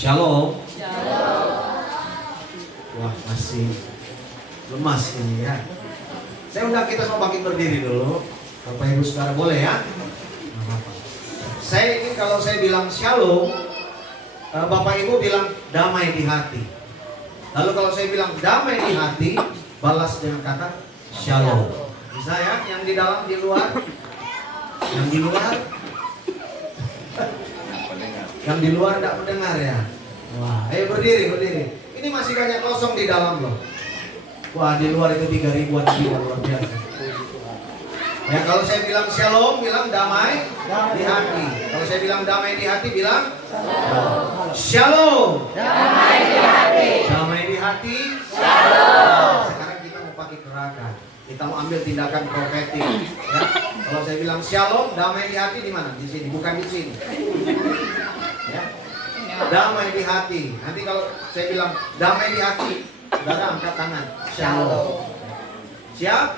Shalom. Shalom. Wah, masih lemas ini ya. Saya undang kita semua bangkit berdiri dulu. Bapak Ibu Saudara boleh ya? Nggak apa-apa. Saya ingin kalau saya bilang shalom, Bapak Ibu bilang damai di hati. Lalu kalau saya bilang damai di hati, balas dengan kata shalom. Bisa ya? Yang di dalam, di luar? Yang di luar? Yang di luar tidak mendengar ya? Wah, ayo berdiri. Ini masih banyak kosong di dalam loh. Wah, di luar itu 3.000-an jiwa luar biasa. Ya, kalau saya bilang shalom, bilang damai di hati. Kalau saya bilang damai di hati, bilang shalom. Damai di hati. Damai di hati. Shalom. Sekarang kita mau pakai gerakan. Kita mau ambil tindakan profetik. Ya. Kalau saya bilang shalom, damai di hati di mana? Di sini, bukan di sini. Ya. Damai di hati. Nanti kalau saya bilang damai di hati, saudara angkat tangan. Shalom. Siap?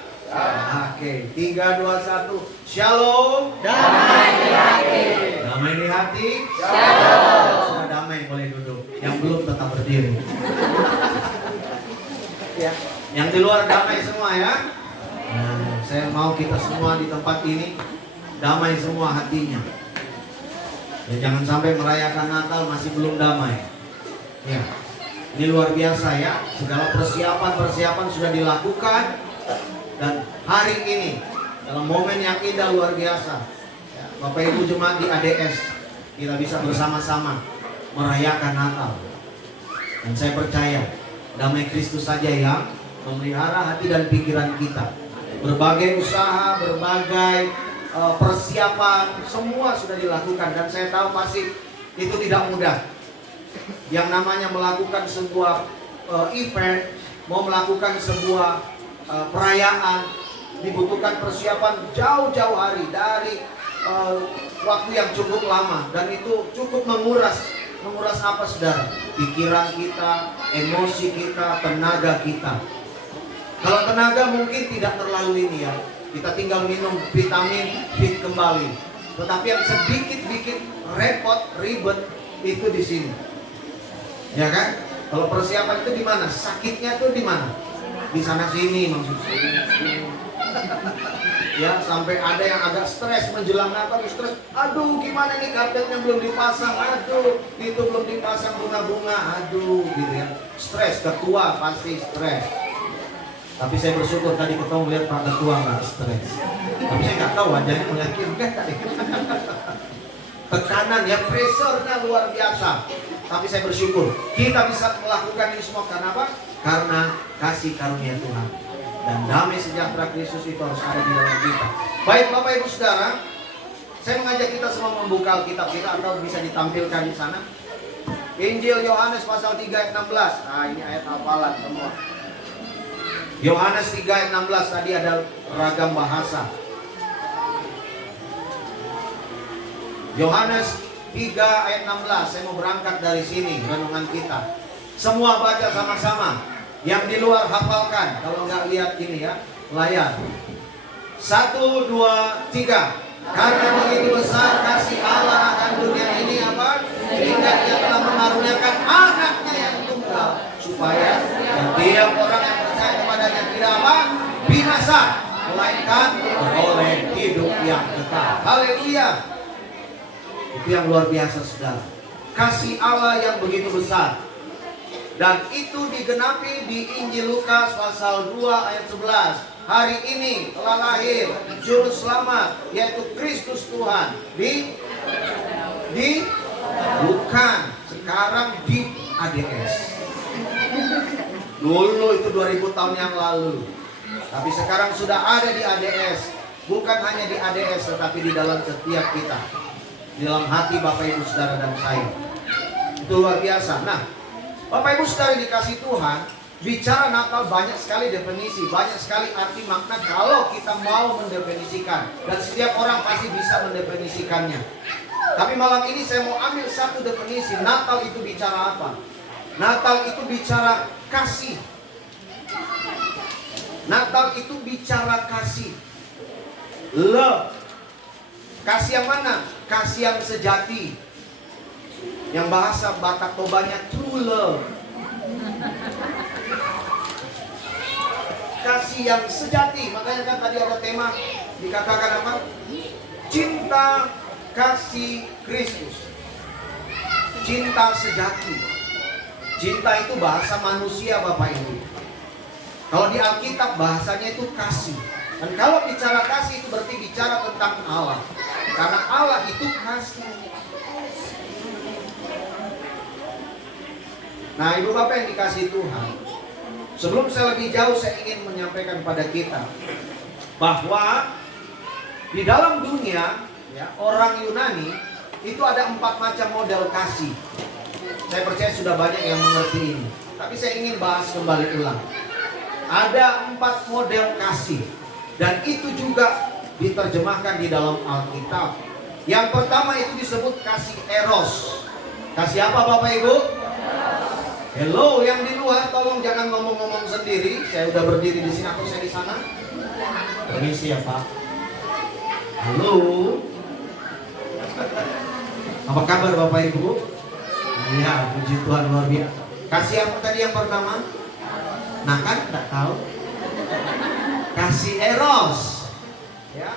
Oke, 3, 2, 1. Shalom. Damai di hati. Damai di hati. Shalom. Sudah damai boleh duduk. Yang belum tetap berdiri. Ya. Yang di luar damai semua ya. Nah, saya mau kita semua di tempat ini damai semua hatinya. Ya, jangan sampai merayakan Natal masih belum damai. Ya. Ini luar biasa ya. Segala persiapan sudah dilakukan. Dan hari ini dalam momen yang indah luar biasa ya, Bapak Ibu jemaat di ADS, kita bisa bersama-sama merayakan Natal. Dan saya percaya damai Kristus saja yang memelihara hati dan pikiran kita. Berbagai usaha, berbagai persiapan semua sudah dilakukan. Dan saya tahu pasti itu tidak mudah. Yang namanya melakukan sebuah event, mau melakukan sebuah perayaan, dibutuhkan persiapan jauh-jauh hari dari waktu yang cukup lama. Dan itu cukup menguras apa saudara? Pikiran kita, emosi kita, tenaga kita. Kalau tenaga mungkin tidak terlalu ini ya, kita tinggal minum vitamin fit kembali. Tetapi yang sedikit repot, ribet itu di sini. Ya kan? Kalau persiapan itu di mana? Sakitnya tuh di mana? Di sana sini maksudnya. Ya, sampai ada yang agak stres menjelang Natal, stres. Aduh, gimana nih karpetnya belum dipasang? Aduh, itu belum dipasang bunga-bunga. Aduh, gitu ya. Stres, ketua pasti stres. Tapi saya bersyukur tadi ketemu lihat Pak Ketua nggak stres. Tapi saya nggak tahu wajahnya meyakinkan tadi. Tekanan ya, pressure-nya luar biasa. Tapi saya bersyukur kita bisa melakukan ini semua karena apa? Karena kasih karunia Tuhan. Dan damai sejahtera Kristus itu harus ada di dalam kita. Baik Bapak Ibu Saudara, saya mengajak kita semua membuka Alkitab kita atau bisa ditampilkan di sana. Injil Yohanes pasal 3 ayat 16. Nah, ini ayat hafalan semua. Yohanes 3 ayat 16 tadi ada ragam bahasa. Yohanes 3 ayat 16. Saya mau berangkat dari sini renungan kita. Semua baca sama-sama. Yang di luar hafalkan. Kalau nggak lihat ini ya, layar. 1, 2, 3. Karena begitu besar kasih Allah akan dunia ini apa? Sehingga Dia telah mengaruniakan anaknya yang tunggal, supaya setiap orang yang percaya kepadanya tidak apa? Binasa, melainkan beroleh hidup yang kekal. Haleluya. Itu yang luar biasa saudara. Kasih Allah yang begitu besar. Dan itu digenapi di Injil Lukas pasal 2 ayat 11. Hari ini telah lahir juru selamat, yaitu Kristus Tuhan. Bukan, sekarang di ADS. Dulu itu 2000 tahun yang lalu. Tapi sekarang sudah ada di ADS. Bukan hanya di ADS, tetapi di dalam setiap kita. Di dalam hati Bapak Ibu Saudara dan saya. Itu luar biasa. Nah, Bapak Ibu Saudara dikasih Tuhan, bicara Natal banyak sekali definisi, banyak sekali arti makna kalau kita mau mendefinisikan. Dan setiap orang pasti bisa mendefinisikannya. Tapi malam ini saya mau ambil satu definisi. Natal itu bicara apa? Natal itu bicara kasih. Natal itu bicara kasih. Love. Kasih yang mana? Kasih yang sejati. Yang bahasa Batak Tobanya true love. Kasih yang sejati. Makanya kan tadi ada tema dikatakan apa? Cinta kasih Kristus. Cinta sejati. Cinta itu bahasa manusia Bapak Ibu. Kalau di Alkitab bahasanya itu kasih. Dan kalau bicara kasih itu berarti bicara tentang Allah. Karena Allah itu kasih. Nah Ibu Bapak yang dikasih Tuhan, sebelum saya lebih jauh saya ingin menyampaikan pada kita bahwa di dalam dunia ya, orang Yunani itu ada 4 macam model kasih. Saya percaya sudah banyak yang mengerti ini. Tapi saya ingin bahas kembali ulang. Ada 4 model kasih. Dan itu juga diterjemahkan di dalam Alkitab. Yang pertama itu disebut kasih eros. Kasih apa Bapak Ibu? Hello, yang di luar tolong jangan ngomong-ngomong sendiri. Saya udah berdiri di sini atau saya di sana. Permisi ya Pak. Halo. Apa kabar Bapak Ibu? Iya, puji Tuhan luar biasa. Kasih apa tadi yang pertama? Nah kan tidak tahu. Kasih eros. Ya.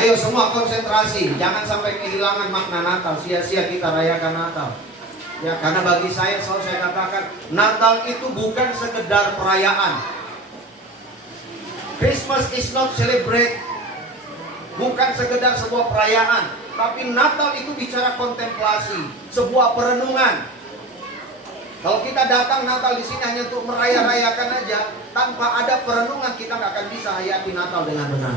Ayo semua konsentrasi, jangan sampai kehilangan makna Natal. Sia-sia kita rayakan Natal. Ya, karena bagi saya selalu saya katakan Natal itu bukan sekedar perayaan. Christmas is not celebrate. Bukan sekedar sebuah perayaan, tapi Natal itu bicara kontemplasi, sebuah perenungan. Kalau kita datang Natal di sini hanya untuk meraya-rayakan aja, tanpa ada perenungan kita nggak akan bisa hayati Natal dengan benar.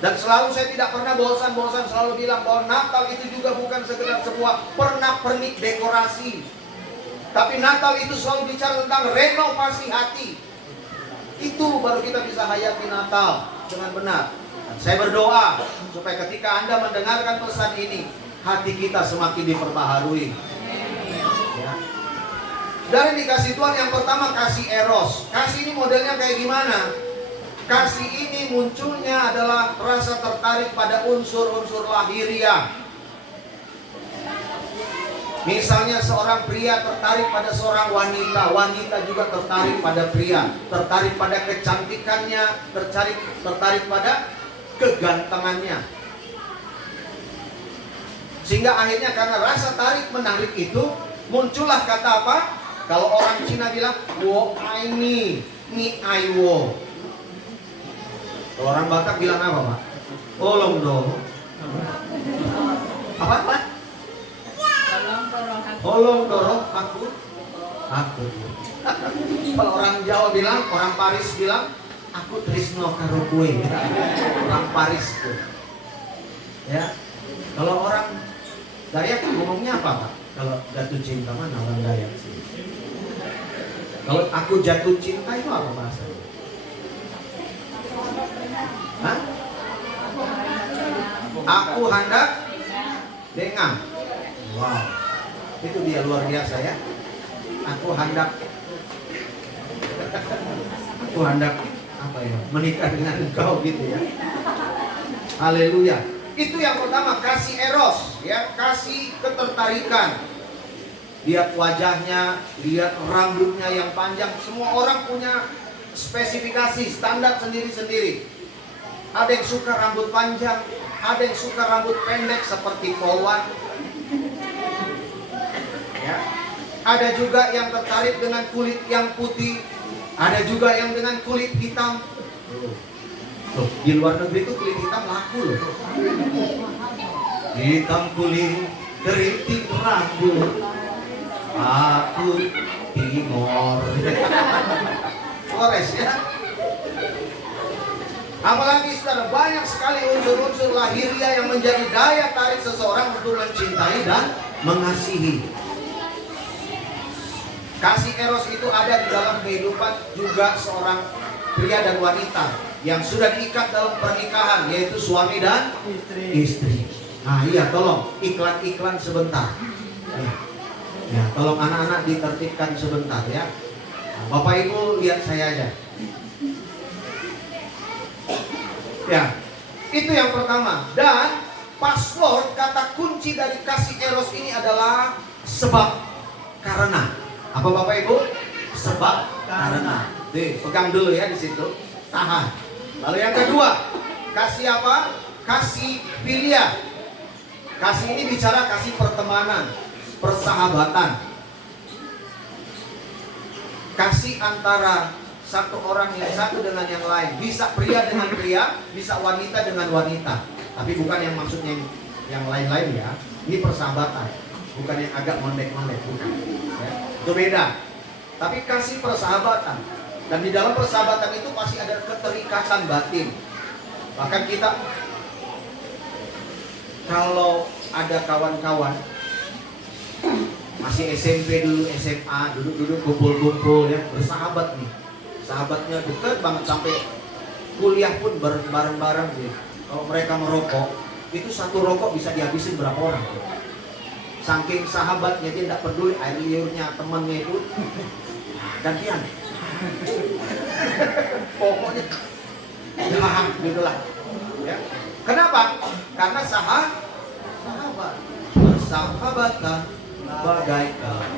Dan selalu saya tidak pernah bosan-bosan selalu bilang bahwa Natal itu juga bukan sekedar sebuah pernak-pernik dekorasi. Tapi Natal itu selalu bicara tentang renovasi hati. Itu baru kita bisa hayati Natal dengan benar. Dan saya berdoa supaya ketika Anda mendengarkan pesan ini, hati kita semakin diperbaharui. Ya. Dari dikasih Tuhan yang pertama kasih eros. Kasih ini modelnya kayak gimana? Kasih ini munculnya adalah rasa tertarik pada unsur-unsur lahiriah. Misalnya seorang pria tertarik pada seorang wanita, wanita juga tertarik pada pria, tertarik pada kecantikannya, tertarik pada kegantengannya. Sehingga akhirnya karena rasa tarik menarik itu muncullah kata apa? Kalau orang Cina bilang wo ai ni ai wo. Kalau orang Batak bilang apa Pak? Olong dong. Apa? Olong dorong aku. Kalau orang Jawa bilang, orang Paris bilang, aku trisno karo kue. Orang Paris tuh. Ya. Kalau orang Dayak ngomongnya apa Pak? Kalau jatuh cinta mana orang Dayak sih? Kalau aku jatuh cinta itu apa bahasa? Hah? Aku hendak dengang. Wow, itu dia luar biasa ya. Aku hendak apa ya? Menikah dengan engkau gitu ya. Haleluya. Itu yang pertama, kasih eros, ya, kasih ketertarikan. Lihat wajahnya, lihat rambutnya yang panjang. Semua orang punya spesifikasi, standar sendiri-sendiri. Ada yang suka rambut panjang, ada yang suka rambut pendek seperti polwan. Ya. Ada juga yang tertarik dengan kulit yang putih, ada juga yang dengan kulit hitam. Loh, di luar negeri itu kulit hitam laku loh. Hitam kulit, keriting rambut, aku Timor. Flores ya. Apalagi saudara, banyak sekali unsur-unsur lahiriah yang menjadi daya tarik seseorang untuk mencintai dan mengasihi. Kasih eros itu ada di dalam kehidupan juga seorang pria dan wanita yang sudah diikat dalam pernikahan, yaitu suami dan istri. Nah iya, tolong iklan-iklan sebentar. Ya, tolong anak-anak ditertibkan sebentar ya. Nah, Bapak Ibu lihat saya aja. Ya, itu yang pertama. Dan password, kata kunci dari kasih eros ini adalah sebab karena. Apa Bapak Ibu? Sebab karena. Nih, pegang dulu ya di situ. Tahan. Lalu yang kedua, kasih apa? Kasih filia. Kasih ini bicara kasih pertemanan, persahabatan. Kasih antara satu orang yang satu dengan yang lain. Bisa pria dengan pria, bisa wanita dengan wanita. Tapi bukan yang maksudnya yang lain-lain ya. Ini persahabatan, bukan yang agak mondek-mondek, bukan. Ya, itu beda. Tapi kasih persahabatan. Dan di dalam persahabatan itu pasti ada keterikatan batin. Bahkan kita kalau ada kawan-kawan masih SMP dulu, SMA, duduk-duduk kumpul-kumpul ya, bersahabat nih. Sahabatnya dekat banget sampai kuliah pun bareng-bareng gitu. Kalau mereka merokok, itu satu rokok bisa dihabisin berapa orang? Saking sahabatnya, dia tidak peduli air liurnya temannya itu gantian. Pokoknya ya gitulah. Ya. Kenapa? Karena sahabat. Persahabatan bagaikan.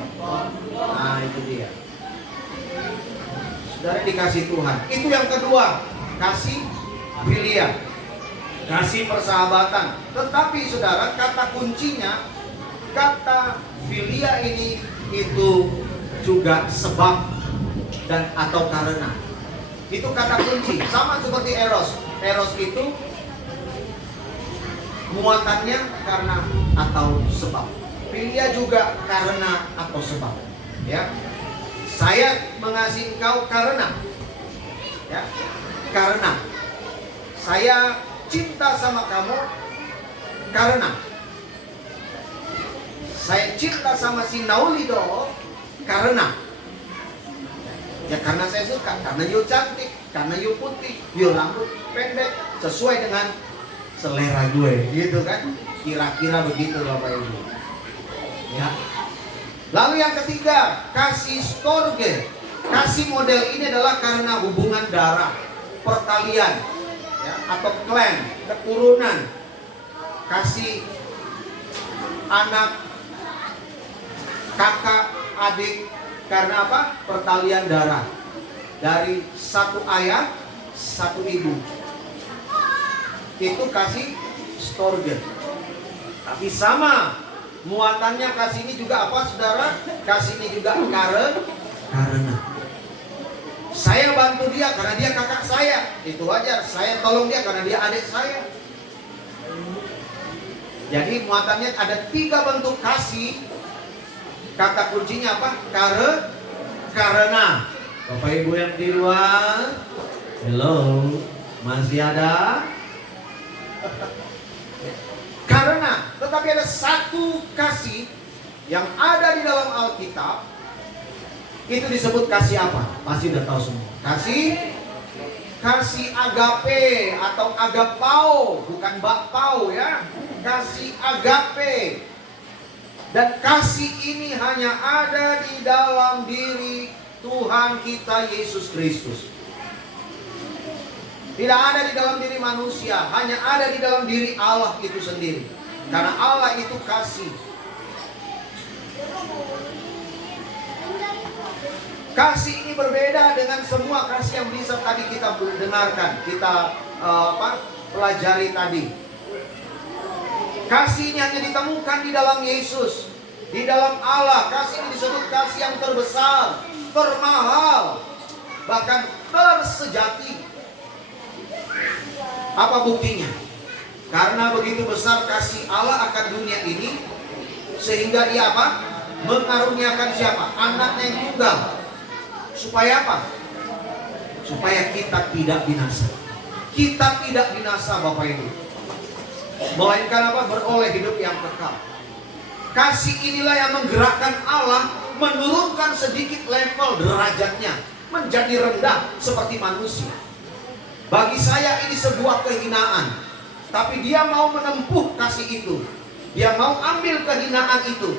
Nah itu dia. Saudara dikasih Tuhan. Itu yang kedua, kasih filia. Kasih persahabatan. Tetapi saudara, kata kuncinya, kata filia ini itu juga sebab dan atau karena. Itu kata kunci. Sama seperti eros. Eros itu muatannya karena atau sebab. Filia juga karena atau sebab. Ya. Saya mengasihi engkau karena. Ya. Karena saya cinta sama kamu karena saya cinta sama si Naulido karena ya karena saya suka, karena you cantik, karena you putih, you rambut pendek sesuai dengan selera gue, gitu kan? Kira-kira begitu Bapak Ibu. Ya. Lalu yang ketiga, kasih storge. Kasih model ini adalah karena hubungan darah, pertalian, ya, atau klan, keturunan. Kasih anak, kakak, adik, karena apa? Pertalian darah. Dari satu ayah, satu ibu. Itu kasih storge. Tapi sama muatannya kasih ini juga apa saudara? Kasih ini juga karena saya bantu dia karena dia kakak saya. Itu wajar. Saya tolong dia karena dia adik saya. Jadi muatannya ada 3 bentuk kasih. Kata kuncinya apa? Karena. Bapak Ibu yang di luar, hello, masih ada? Karena, tetapi ada satu kasih yang ada di dalam Alkitab. Itu disebut kasih apa? Pasti udah tahu semua. Kasih agape atau agapao, bukan bakpao ya. Kasih agape. Dan kasih ini hanya ada di dalam diri Tuhan kita Yesus Kristus. Tidak ada di dalam diri manusia, hanya ada di dalam diri Allah itu sendiri. Karena Allah itu kasih. Kasih ini berbeda dengan semua kasih yang bisa tadi kita dengarkan, kita pelajari tadi. Kasih ini hanya ditemukan di dalam Yesus, di dalam Allah. Kasih ini disebut kasih yang terbesar, termahal, bahkan tersejati. Apa buktinya? Karena begitu besar kasih Allah akan dunia ini, sehingga Dia apa? Mengaruniakan siapa? Anaknya yang tunggal. Supaya apa? Supaya kita tidak binasa. Kita tidak binasa Bapak Ibu, melainkan apa? Beroleh hidup yang kekal. Kasih inilah yang menggerakkan Allah menurunkan sedikit level derajatnya, menjadi rendah seperti manusia. Bagi saya ini sebuah kehinaan, tapi Dia mau menempuh kasih itu. Dia mau ambil kehinaan itu.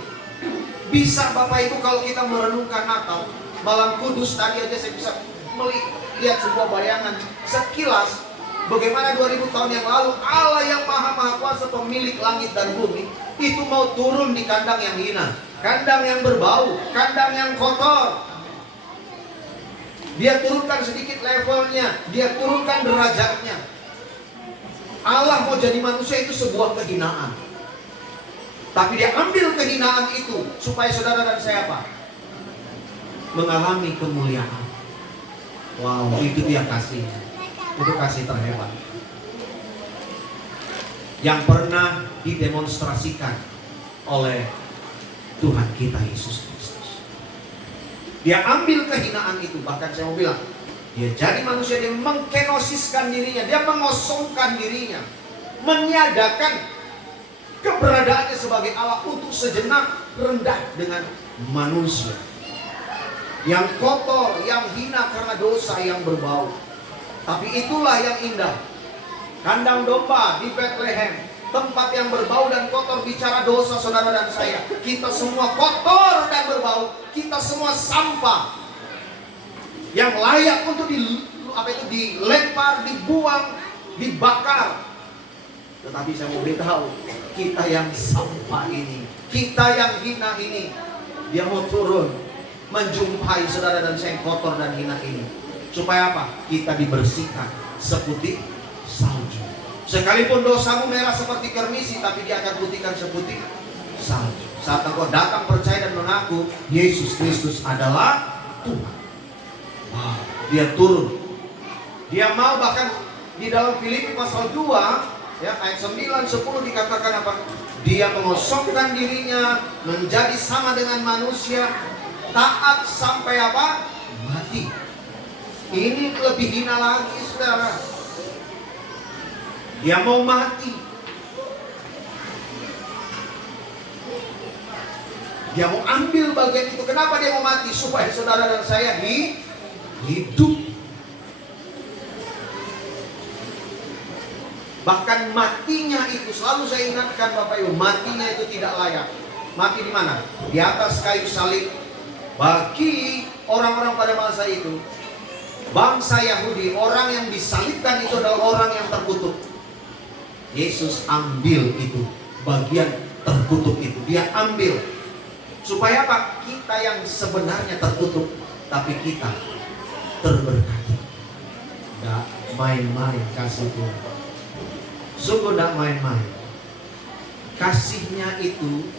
Bisa Bapak Ibu kalau kita merenungkan Natal, Malam Kudus tadi aja saya bisa melihat sebuah bayangan sekilas. Bagaimana 2000 tahun yang lalu Allah yang maha kuasa, pemilik langit dan bumi, itu mau turun di kandang yang hina, kandang yang berbau, kandang yang kotor. Dia turunkan sedikit levelnya, dia turunkan derajatnya. Allah mau jadi manusia itu sebuah kehinaan. Tapi dia ambil kehinaan itu supaya saudara dan saya apa? Mengalami kemuliaan. Wow, itu dia kasih. Itu kasih terhebat yang pernah didemonstrasikan oleh Tuhan kita Yesus Kristus. Dia ambil kehinaan itu. Bahkan saya mau bilang, dia jadi manusia, dia mengkenosiskan dirinya, dia mengosongkan dirinya, meniadakan keberadaannya sebagai Allah untuk sejenak rendah dengan manusia yang kotor, yang hina karena dosa yang berbau. Tapi itulah yang indah. Kandang domba di Bethlehem, tempat yang berbau dan kotor, bicara dosa saudara dan saya. Kita semua kotor dan berbau, kita semua sampah yang layak untuk dilempar, dibuang, dibakar. Tetapi saya mau beritahu, kita yang sampah ini, kita yang hina ini, dia mau turun menjumpai saudara dan saya yang kotor dan hina ini. Supaya apa? Kita dibersihkan seputih salju. Sekalipun dosamu merah seperti kermisi, tapi dia akan putihkan seputih salju. Saat engkau datang percaya dan mengaku Yesus Kristus adalah Tuhan, dia turun. Dia mau, bahkan di dalam Filipi pasal 2 ya, ayat 9-10 dikatakan apa? Dia mengosongkan dirinya menjadi sama dengan manusia, taat sampai apa? Mati. Ini lebih hina lagi saudara. Dia mau mati. Dia mau ambil bagian itu. Kenapa dia mau mati? Supaya saudara dan saya hidup. Bahkan matinya itu, selalu saya ingatkan Bapak Ibu, matinya itu tidak layak. Mati di mana? Di atas kayu salib. Bagi orang-orang pada masa itu, bangsa Yahudi, orang yang disalibkan itu adalah orang yang terkutuk. Yesus ambil itu, bagian terkutuk itu. Dia ambil. Supaya apa? Kita yang sebenarnya terkutuk, tapi kita terberkati. Tidak main-main kasih Tuhan. Sungguh tidak main-main. Kasihnya itu,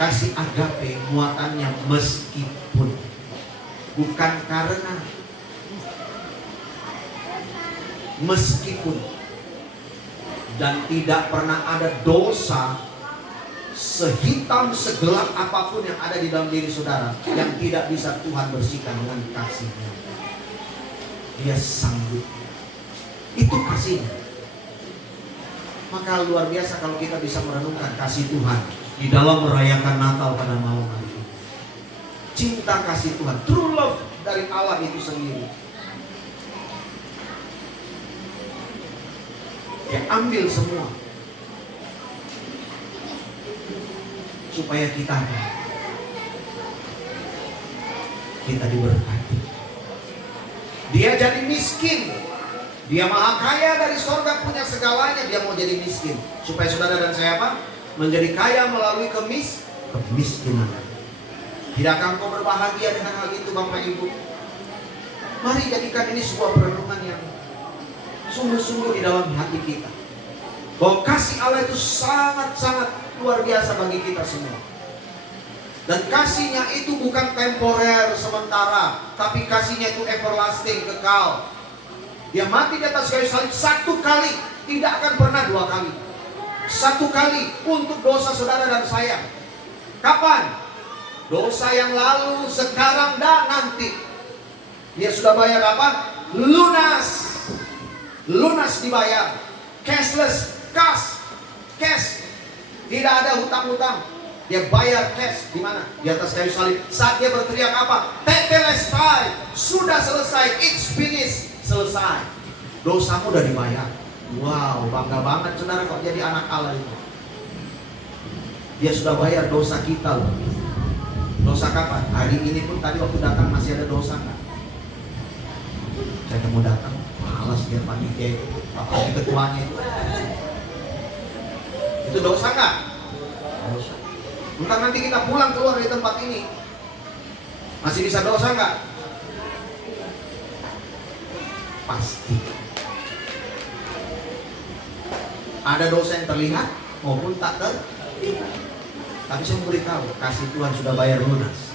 kasih agape, muatannya meskipun, bukan karena. Meskipun. Dan tidak pernah ada dosa sehitam, segelap apapun yang ada di dalam diri saudara yang tidak bisa Tuhan bersihkan dengan kasih-Nya. Dia sanggup. Itu kasih-Nya. Maka luar biasa kalau kita bisa merenungkan kasih Tuhan di dalam merayakan Natal pada malam hari ini. Cinta kasih Tuhan, true love dari Allah itu sendiri. Dia ambil semua supaya kita diberkati. Dia jadi miskin. Dia maha kaya dari sorga, punya segalanya. Dia mau jadi miskin supaya saudara dan saya apa? Menjadi kaya melalui kemiskinan. Tidakkah engkau berbahagia dengan hal itu Bapak Ibu? Mari jadikan ini sebuah perenungan yang sungguh-sungguh di dalam hati kita, bahwa kasih Allah itu sangat-sangat luar biasa bagi kita semua. Dan kasih-Nya itu bukan temporer sementara, tapi kasih-Nya itu everlasting, kekal. Dia mati di atas kayu salib satu kali, tidak akan pernah dua kali. Satu kali untuk dosa saudara dan saya. Kapan? Dosa yang lalu, sekarang, dan nanti. Dia sudah bayar apa? Lunas. Lunas dibayar. Cashless, cash. Tidak ada hutang-hutang. Dia bayar cash di mana? Di atas kayu salib. Saat dia berteriak apa? Tetelestai, sudah selesai, it's finished, selesai. Dosamu udah dibayar. Wow, bangga banget saudara kok jadi anak Allah itu. Dia sudah bayar dosa kita loh. Dosa kapan? Hari ini pun tadi waktu datang masih ada dosa kan? Saya mau datang, malas biar panitia itu. Bapak ketuanya itu. Itu dosa nggak? Dosa. Bentar nanti kita pulang keluar dari tempat ini, masih bisa dosa nggak? Pasti. Ada dosa yang terlihat maupun tak terlihat. Tapi saya memberitahu, kasih Tuhan sudah bayar lunas.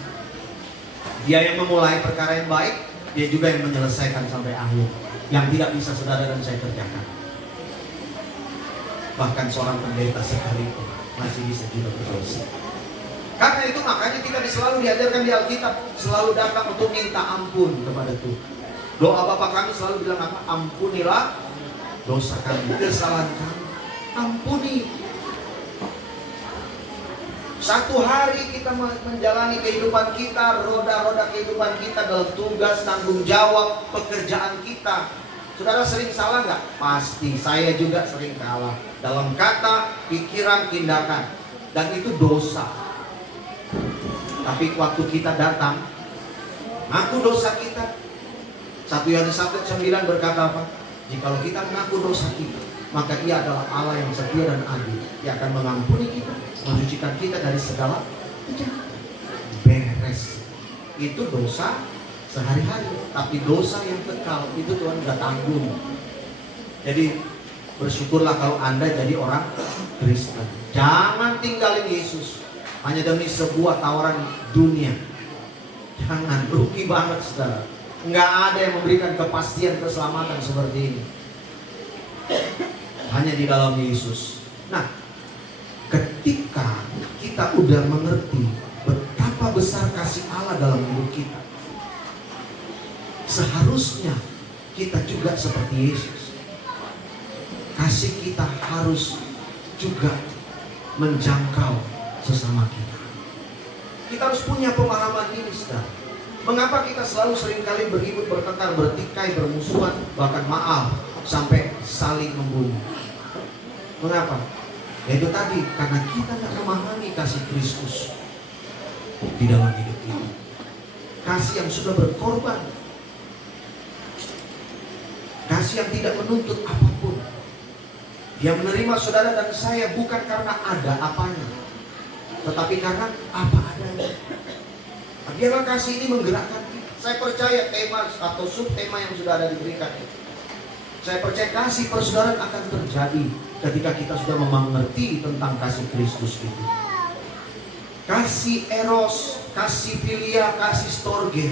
Dia yang memulai perkara yang baik, dia juga yang menyelesaikan sampai akhir. Yang tidak bisa saudara dan saya kerjakan. Bahkan seorang pendeta sekalipun masih bisa juga berdosa. Karena itu makanya kita selalu diajarkan di Alkitab, selalu datang untuk minta ampun kepada Tuhan. Doa Bapa kami selalu bilang apa? Ampunilah dosa kami, kesalahan kami. Ampuni. Satu hari kita menjalani kehidupan kita, roda-roda kehidupan kita dalam tugas, tanggung jawab, pekerjaan kita. Saudara sering salah nggak? Pasti, saya juga sering kalah. Dalam kata, pikiran, tindakan. Dan itu dosa. Tapi waktu kita datang, ngaku dosa kita. 1 Yohanes 1:9 berkata apa? Jikalau kita mengaku dosa kita, maka Ia adalah Allah yang setia dan adil. Ia akan mengampuni kita, mensucikan kita dari segala kejahatan. Beres. Itu dosa sehari-hari. Tapi dosa yang kekal itu Tuhan sudah tanggung. Jadi bersyukurlah kalau Anda jadi orang Kristen. Jangan tinggalin Yesus hanya demi sebuah tawaran dunia. Jangan, rugi banget saudara. Nggak ada yang memberikan kepastian keselamatan seperti ini. Hanya di dalam Yesus. Nah, ketika kita udah mengerti betapa besar kasih Allah dalam hidup kita, seharusnya kita juga seperti Yesus. Kasih kita harus juga menjangkau sesama kita. Kita harus punya pemahaman ini, saudara. Mengapa kita selalu seringkali beribut, bertengkar, bertikai, bermusuhan, bahkan maaf, sampai saling membunuh? Mengapa? Ya itu tadi, karena kita tidak memahami kasih Kristus di dalam hidup kita. Kasih yang sudah berkorban. Kasih yang tidak menuntut apapun. Dia menerima saudara dan saya bukan karena ada apanya, tetapi karena apa adanya. Biarlah kasih ini menggerakkan kita. Saya percaya tema atau subtema yang sudah ada diberikan itu. Saya percaya kasih persaudaraan akan terjadi ketika kita sudah mengerti tentang kasih Kristus itu. Kasih eros, kasih filia, kasih storge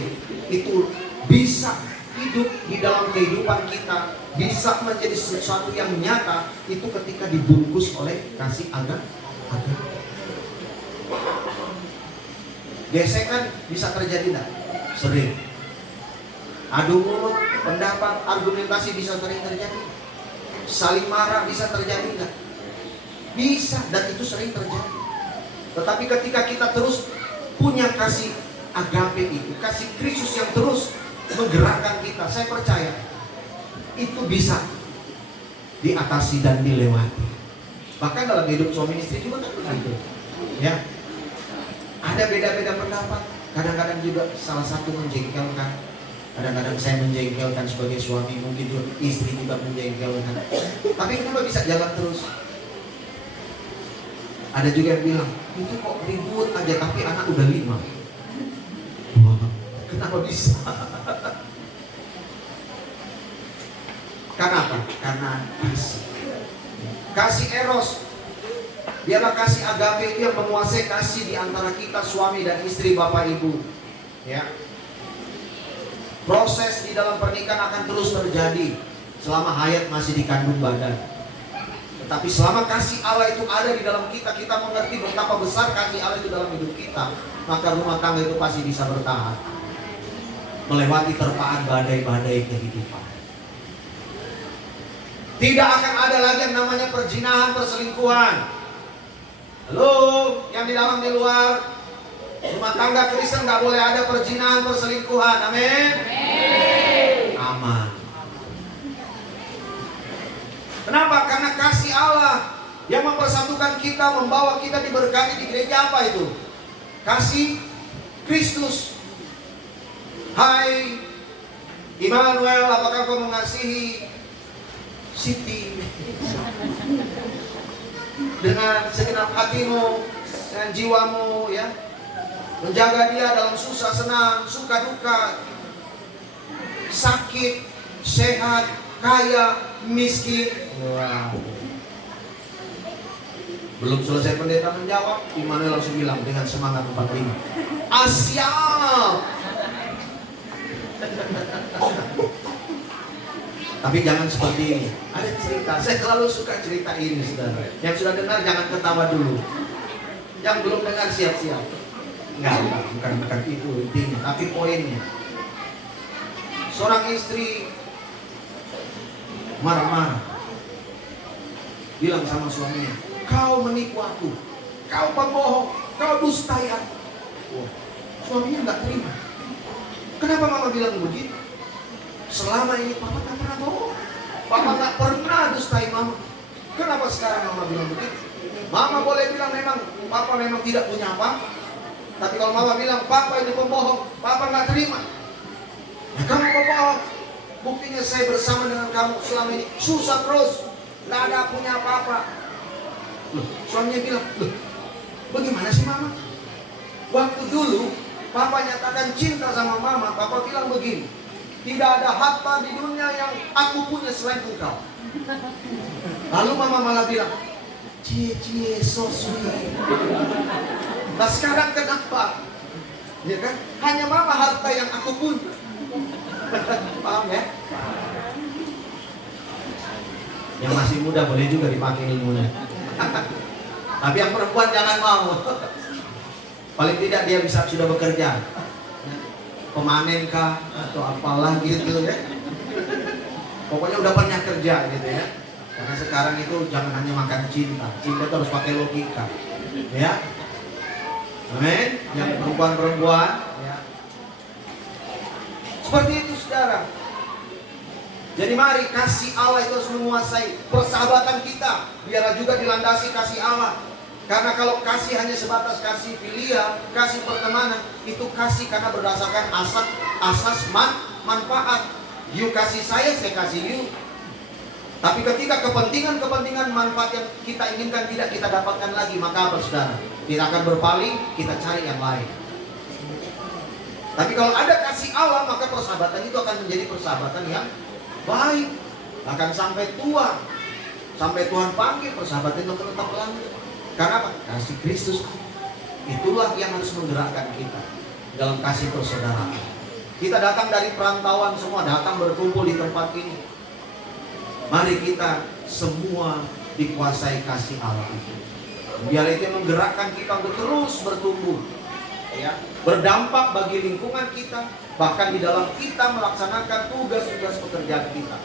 itu bisa hidup di dalam kehidupan kita, bisa menjadi sesuatu yang nyata itu ketika dibungkus oleh kasih agape. Gesekan bisa terjadi enggak? Sering. Adu mulut, pendapat, argumentasi bisa sering terjadi. Saling marah bisa terjadi enggak? Bisa, dan itu sering terjadi. Tetapi ketika kita terus punya kasih agape itu, kasih Kristus yang terus menggerakkan kita, saya percaya itu bisa diatasi dan dilewati. Bahkan dalam hidup suami istri juga kan begitu. Ya. Ada beda-beda pendapat. Kadang-kadang juga salah satu menjengkelkan. Kadang-kadang saya menjengkelkan sebagai suami, mungkin juga istri juga menjengkelkan. Tapi kenapa bisa jalan terus? Ada juga yang bilang, itu kok ribut aja tapi anak udah 5. Wah, kenapa bisa? Kenapa? Karena kasih. Kasih eros. Biarlah kasih agape itu yang menguasai kasih di antara kita suami dan istri, bapak ibu. Ya. Proses di dalam pernikahan akan terus terjadi selama hayat masih dikandung badan. Tetapi selama kasih Allah itu ada di dalam kita, kita mengerti betapa besar kasih Allah itu dalam hidup kita, maka rumah tangga itu pasti bisa bertahan, melewati terpaan badai-badai kehidupan. Tidak akan ada lagi yang namanya perzinahan, perselingkuhan. Halo, yang di dalam di luar, rumah tangga Kristen nggak boleh ada perzinahan, perselingkuhan. Amin. Aman. Kenapa? Karena kasih Allah yang mempersatukan kita, membawa kita diberkati di gereja apa itu? Kasih Kristus. Hai Immanuel, apakah kau mengasihi Siti, dengan segenap hatimu dan jiwamu, ya, menjaga dia dalam susah senang, suka duka, sakit, sehat, kaya, miskin. Wow. Belum selesai pendeta menjawab, Immanuel langsung bilang dengan semangat 45, siap. Tapi jangan seperti ini. Ada cerita, saya selalu suka cerita ini, saudara. Yang sudah dengar jangan ketawa dulu. Yang belum dengar siap-siap. Enggak, bukan itu intinya, tapi poinnya. Seorang istri marah-marah, bilang sama suaminya, kau menipu aku, kau pembohong, kau dustai aku. Wah, suaminya nggak terima. Kenapa mama bilang begitu? Selama ini papa nggak pernah bohong, papa nggak pernah dustai mama. Kenapa sekarang mama bilang begitu? Mama boleh bilang memang papa memang tidak punya apa, tapi kalau mama bilang papa ini pembohong, papa nggak terima. Nah, kamu pembohong, buktinya saya bersama dengan kamu selama ini susah terus, nggak ada punya apa-apa. Loh, suaminya bilang, loh, bagaimana sih mama? Waktu dulu papa nyatakan cinta sama mama, papa bilang begini, tidak ada harta di dunia yang aku punya selain engkau. Lalu mama malah bilang, cie so sweet. Nah sekarang kenapa? Ya kan? Hanya mama harta yang aku punya. Paham ya? Yang masih muda boleh juga dipakai ilmunya. Tapi yang perempuan jangan mau. Paling tidak dia bisa sudah bekerja, pemanen kah atau apalah gitu ya. Pokoknya udah banyak kerja gitu ya. Karena sekarang itu jangan hanya makan cinta, cinta itu harus pakai logika, ya. Amin. Yang perempuan-perempuan, ya. Seperti itu saudara. Jadi mari kasih Allah itu harus menguasai persahabatan kita, biarlah juga dilandasi kasih Allah. Karena kalau kasih hanya sebatas kasih filial, kasih pertemanan, itu kasih karena berdasarkan asas manfaat. You kasih saya kasih you. Tapi ketika kepentingan manfaat yang kita inginkan tidak kita dapatkan lagi, maka apa saudara? Kita akan berpaling, kita cari yang lain. Tapi kalau ada kasih Allah, maka persahabatan itu akan menjadi persahabatan yang baik. Akan sampai tua, sampai Tuhan panggil, persahabatan itu tetap lanjut. Karena apa? Kasih Kristus. Itulah yang harus menggerakkan kita dalam kasih persaudaraan. Kita datang dari perantauan semua, datang berkumpul di tempat ini. Mari kita semua dikuasai kasih Allah itu. Biar itu menggerakkan kita untuk terus bertumbuh, ya, berdampak bagi lingkungan kita, bahkan di dalam kita melaksanakan tugas-tugas pekerjaan kita.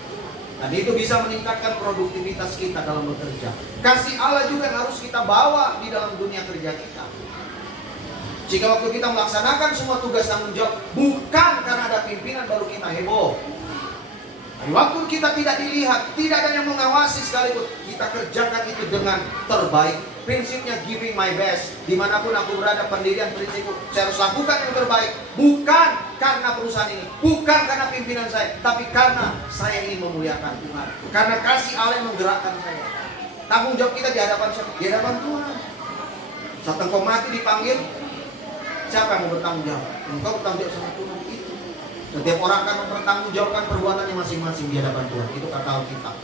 Dan itu bisa meningkatkan produktivitas kita dalam bekerja. Kasih Allah juga yang harus kita bawa di dalam dunia kerja kita. Jika waktu kita melaksanakan semua tugas tanggung jawab, bukan karena ada pimpinan baru kita heboh. Waktu kita tidak dilihat, tidak ada yang mengawasi sekalipun, kita kerjakan itu dengan terbaik. Prinsipnya giving my best. Dimanapun aku berada, pendirian prinsipku, saya harus lakukan yang terbaik. Bukan karena perusahaan ini, bukan karena pimpinan saya, tapi karena saya ingin memuliakan Tuhan. Karena kasih Allah yang menggerakkan saya. Tanggung jawab kita di hadapan siapa? Di hadapan Tuhan. Saat engkau mati dipanggil, siapa yang mau bertanggung jawab? Engkau bertanggung jawab sama Tuhan itu. Setiap orang akan mempertanggungjawabkan perbuatannya masing-masing di hadapan Tuhan. Itu kata Alkitab.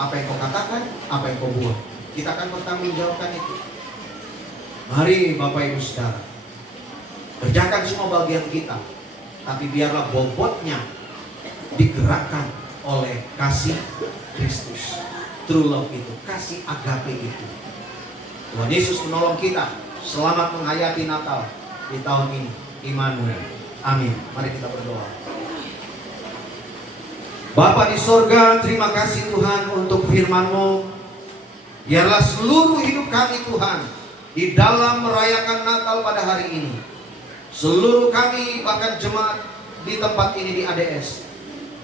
Apa yang kau katakan, apa yang kau buat, kita akan bertanggungjawabkan itu. Mari Bapak Ibu Saudara, kerjakan semua bagian kita, tapi biarlah bobotnya digerakkan oleh kasih Kristus. True love itu, kasih agape itu. Tuhan Yesus menolong kita. Selamat menghayati Natal di tahun ini. Immanuel. Amin. Mari kita berdoa. Bapa di sorga, terima kasih Tuhan untuk firman-Mu. Biarlah seluruh hidup kami Tuhan di dalam merayakan Natal pada hari ini, seluruh kami bahkan jemaat di tempat ini di ADS,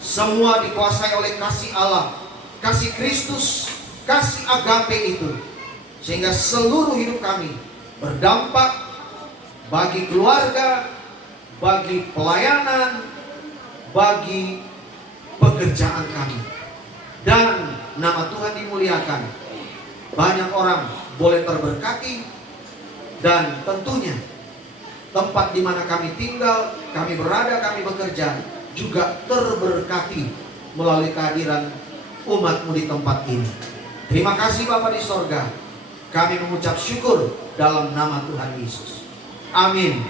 semua dikuasai oleh kasih Allah, kasih Kristus, kasih agape itu, sehingga seluruh hidup kami berdampak bagi keluarga, bagi pelayanan, bagi pekerjaan kami. dan nama Tuhan dimuliakan. Banyak orang boleh terberkati, dan tentunya tempat di mana kami tinggal, kami berada, kami bekerja juga terberkati melalui kehadiran umat-Mu di tempat ini. Terima kasih Bapa di sorga. Kami mengucap syukur dalam nama Tuhan Yesus. Amin.